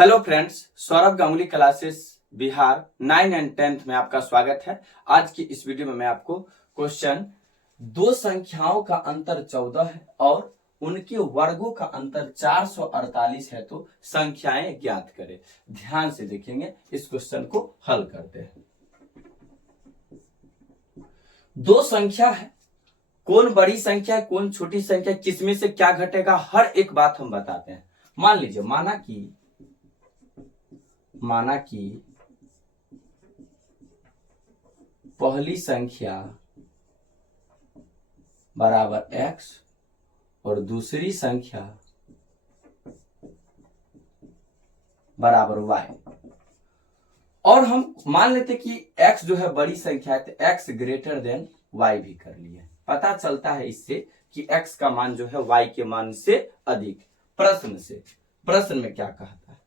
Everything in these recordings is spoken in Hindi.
Hello friends, Saurabh Ganguly classes Bihar 9 and 10th में आपका स्वागत है। आज की इस वीडियो में मैं आपको क्वेश्चन दो संख्याओं का अंतर 14 है और उनके वर्गों का अंतर 448 है, तो संख्याएं ज्ञात करें। ध्यान से देखेंगे, इस क्वेश्चन को हल करते हैं। दो संख्या है, कौन बड़ी संख्या है कौन छोटी संख्या, किसमें से क्या घटेगा, हर एक बात हम बताते हैं। मान लीजिए, माना कि पहली संख्या बराबर x और दूसरी संख्या बराबर y, और हम मान लेते कि x जो है बड़ी संख्या है, तो x ग्रेटर देन y भी कर लिए। पता चलता है इससे कि x का मान जो है y के मान से अधिक। प्रश्न में क्या कहता है?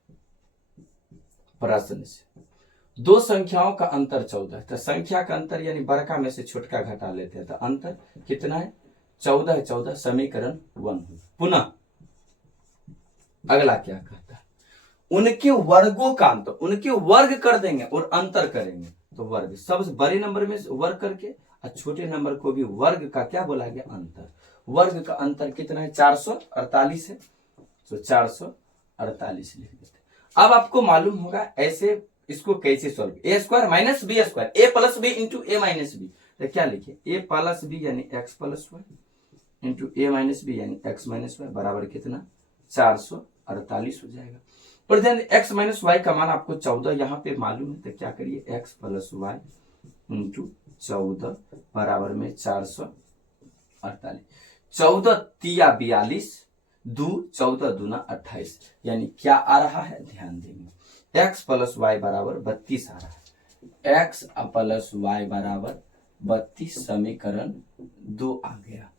प्रश्न से दो संख्याओं का अंतर 14 है, तो संख्या का अंतर यानी बड़का में से छोटका घटा लेते हैं, तो अंतर कितना है? 14 है। 14 समीकरण 1। पुनः अगला क्या कहता है? उनके वर्गों का अंतर, उनके वर्ग कर देंगे और अंतर करेंगे, तो वर्ग सबसे बड़े नंबर में वर्ग करके और छोटे नंबर को भी वर्ग का क्या बोला गया? अंतर। वर्ग का अंतर कितना है? 448 है, तो 448 लिख देते। अब आपको मालूम होगा ऐसे इसको कैसे सॉल्व, ए स्क्वायर माइनस बी स्क्वायर, ए प्लस बी इंटू ए माइनस बी, तो क्या लिखे? ए प्लस बी यानी एक्स प्लस वाई इंटू ए माइनस बी यानी एक्स माइनस वाई बराबर कितना? 448 हो जाएगा। और ध्यान, एक्स माइनस वाई का मान आपको 14 यहाँ पे मालूम है, तो क्या करिए? एक्स प्लस वाई इंटू 14 बराबर में 448। 14 तिया 42, 14 दूना 28, यानी क्या आ रहा है? ध्यान देंगे, x प्लस वाई बराबर 32 आ रहा है। x प्लस वाई बराबर 32 समीकरण 2 आ गया।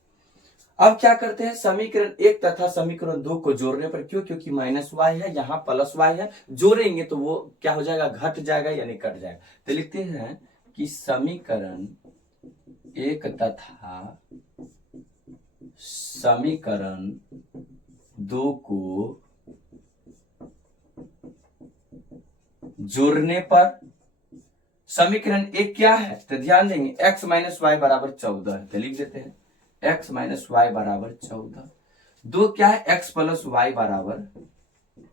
अब क्या करते हैं? समीकरण 1 तथा समीकरण 2 को जोड़ने पर, क्योंकि माइनस वाई है, यहाँ प्लस वाई है, जोड़ेंगे तो वो क्या हो जाएगा? घट जाएगा यानी कट जाएगा। तो लिखते हैं कि समीकरण 1 तथा समीकरण 2 को जोड़ने पर समीकरण 1 क्या है? तो ध्यान देंगे, x माइनस वाई बराबर 14 है, तो लिख देते हैं x माइनस वाई बराबर 14। 2 क्या है? x प्लस वाई बराबर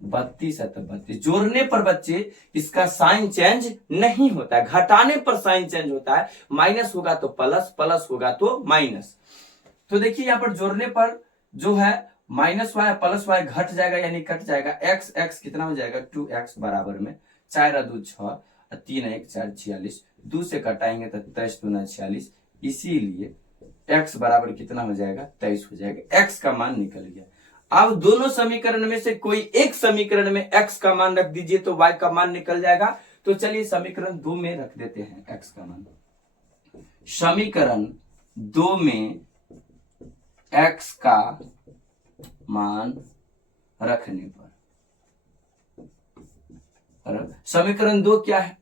32 है, तो 32। जोड़ने पर बच्चे इसका साइन चेंज नहीं होता है, घटाने पर साइन चेंज होता है। माइनस होगा तो प्लस, प्लस होगा तो माइनस। तो देखिए यहाँ पर जोड़ने पर जो है माइनस वाई प्लस वाई घट जाएगा यानी कट जाएगा। x कितना हो जाएगा? 2x बराबर में 4 2 6 3 1 4 46, 2 से कटाएंगे तो 23 दूना 46, इसीलिए x बराबर कितना हो जाएगा? 23 हो जाएगा। x का मान निकल गया। अब दोनों समीकरण में से कोई एक समीकरण में x का मान रख दीजिए तो y का मान निकल जाएगा। तो चलिए समीकरण 2 में रख देते हैं x का मान। समीकरण 2 में x का मान रखने पर समीकरण 2 क्या है?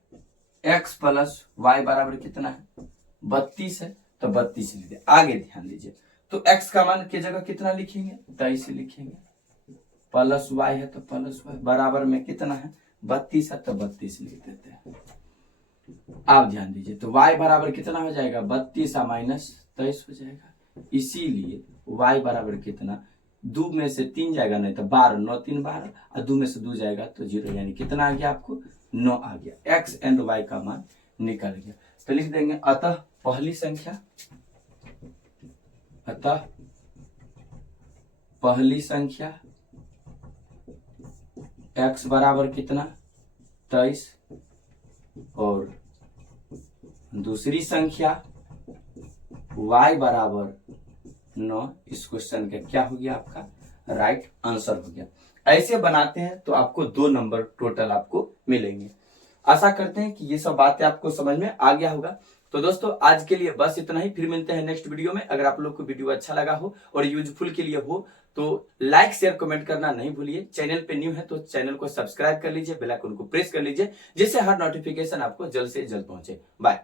x प्लस वाई बराबर कितना है? 32 है, तो 32 लिखिए। आगे ध्यान दीजिए, तो x का मान की जगह कितना लिखेंगे? 23 लिखेंगे। प्लस वाई है तो प्लस वाई बराबर में कितना है? 32 है, तो 32 लिख देते हैं। आप ध्यान दीजिए, तो y बराबर कितना हो जाएगा? 32 माइनस 23 हो जाएगा। इसीलिए y बराबर कितना? 2 में से 3 जाएगा, नहीं तो 12, 9 3 12, और 2 में से 2 जाएगा तो 0, यानी कितना आ गया आपको? 9 आ गया। x एंड y का मान निकल गया। तो लिख देंगे, अतः पहली संख्या x बराबर कितना? 23, और दूसरी संख्या y बराबर 9। इस क्वेश्चन का क्या हो गया? आपका राइट आंसर हो गया। ऐसे बनाते हैं तो आपको 2 नंबर टोटल आपको मिलेंगे। आशा करते हैं कि ये सब बातें आपको समझ में आ गया होगा। तो दोस्तों आज के लिए बस इतना ही, फिर मिलते हैं नेक्स्ट वीडियो में। अगर आप लोग को वीडियो अच्छा लगा हो और यूजफुल के लिए हो तो लाइक शेयर कमेंट करना नहीं भूलिए। चैनल पे न्यू है तो चैनल को सब्सक्राइब कर लीजिए, बेल आइकन को प्रेस कर लीजिए, जिससे हर नोटिफिकेशन आपको जल्द से जल्द पहुंचे। बाय।